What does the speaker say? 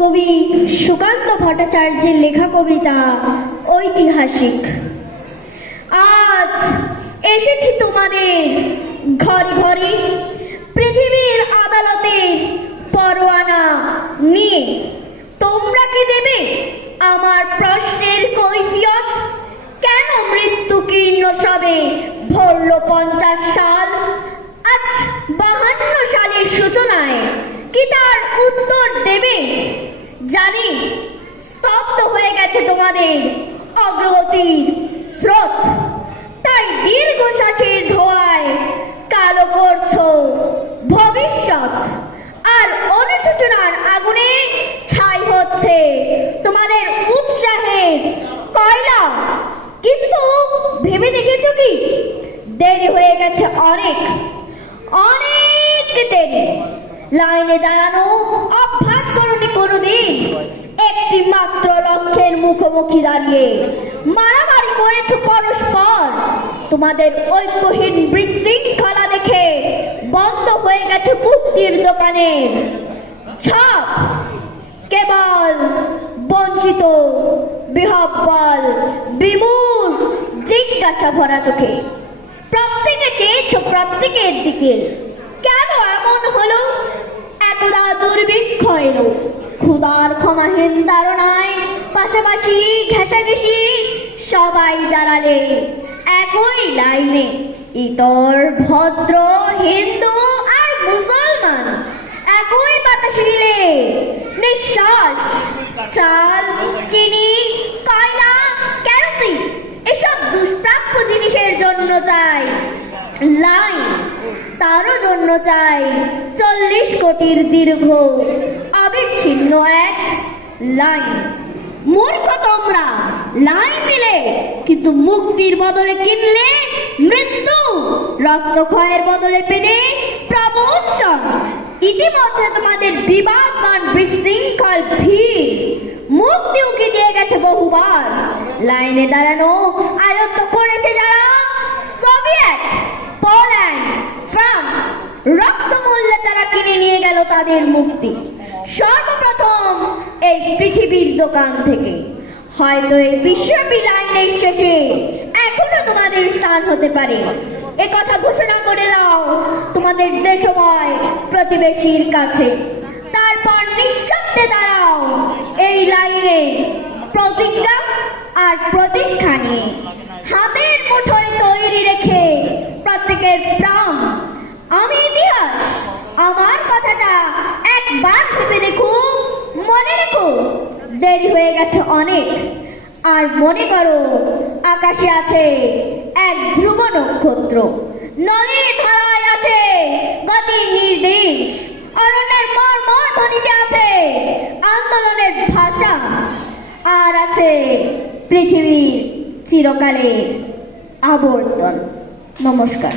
কবি সুকান্ত ভট্টাচার্যের লেখা কবিতা ঐতিহাসিক। আজ এসেছি তোমাদের ঘরে ঘরে, পৃথিবীর আদালতে পরোয়ানা নিয়ে। তোমরা কি দেবে আমার প্রশ্নের কৈফিয়ত? কেন মৃত্যু কীর্ণ সবে ভরল 50 সাল? আজ 52 সালের সূচনায় কি তার উত্তর দেবে? জানি স্তব্ধ হয়ে গেছে তোমাদের অগ্রগতির স্রোত, তাই দীর্ঘশ্বাসের ধোঁয়ায় কালো করছো ভবিষ্যৎ। আর অনুশোচনার আগুনে ছাই হচ্ছে তোমাদের উৎসাহের কয়লা। কিন্তু ভেবে দেখেছো কি, দেরি হয়ে গেছে অনেক অনেক দেরি। লাইনে দাঁড়ানো অভ্যাস করোনি কোনোদিন। একটি মাত্র লক্ষ্যের মুখোমুখি দাঁড়িয়ে মারামারি করেছো পরস্পর। তোমাদের ঐক্যহীন বিশৃঙ্খলা দেখে বন্ধ হয়ে গেছে মুক্তির দোকানের ছাপ। কেবল বঞ্চিত, বিহ্বল, বিমূঢ় জিজ্ঞাসা ভরা চোখে প্রত্যেকে চেয়েছো প্রত্যেকের দিকে। কেন এমন হলো? একদা দুর্ভিক্ষ এলো, ক্ষুধার ক্ষমাহীন তাড়নায় পাশাপাশি ঘেঁষাঘেঁষি সবাই দাঁড়ালে একই লাইনে। ইতর ভদ্র হিন্দু আর মুসলমান একই বাতাসে নিলে নিঃশ্বাস। চাল, চিনি, কয়লা, কেরোসিন এসব দুষ্প্রাপ্য জিনিসের জন্য চাই লাইন। তারও জন্য চাই 40 কোটির দীর্ঘ অবিচ্ছিন্ন এক লাইন। মূর্খ তোমরা, লাইন দিলে কিন্তু মুক্তির বদলে কিনলে মৃত্যু, রক্তক্ষয়ের বদলে পেলে প্রবঞ্চন। ইতিমধ্যে তোমাদের বিবাদমান বিশৃঙ্খল ভিড় মুক্তি উকি দিয়ে গেছে বহুবার। লাইনে দাঁড়ানো আয়ত্ত করেছে যারা সোভিয়েত, পোল্যান্ড, ফ্রান্স, রক্তমূল্যে তারা কিনে নিয়ে গেল তাদের মুক্তি সর্বপ্রথম এই পৃথিবীর দোকান থেকে। হয়তো এই বিশ্বব্যাপী লাইনের শেষে এখনো তোমাদের স্থান হতে পারে। এ কথা ঘোষণা করে দাও তোমাদের দেশময় প্রতিবেশীর কাছে। তারপর নিঃশব্দে দাঁড়াও এই লাইনে প্রতিজ্ঞা আর প্রতীক্ষা নিয়ে, হাতের মুঠোয় তৈরি রেখে প্রত্যেকের প্রাণ। আমি ইতিহাস, আমার কথাটা একবার ভেবে দেখো, মনে রেখো দেরি হয়ে গেছে অনেক। আর মনে করো আকাশে আছে এক ধ্রুব নক্ষত্র, নদীর ধারায় আছে গতির নির্দেশ, অরণ্যের মর্মধ্বনিতে আছে আন্দোলনের ভাষা, আর আছে পৃথিবীর চিরকালের আবর্তন। নমস্কার।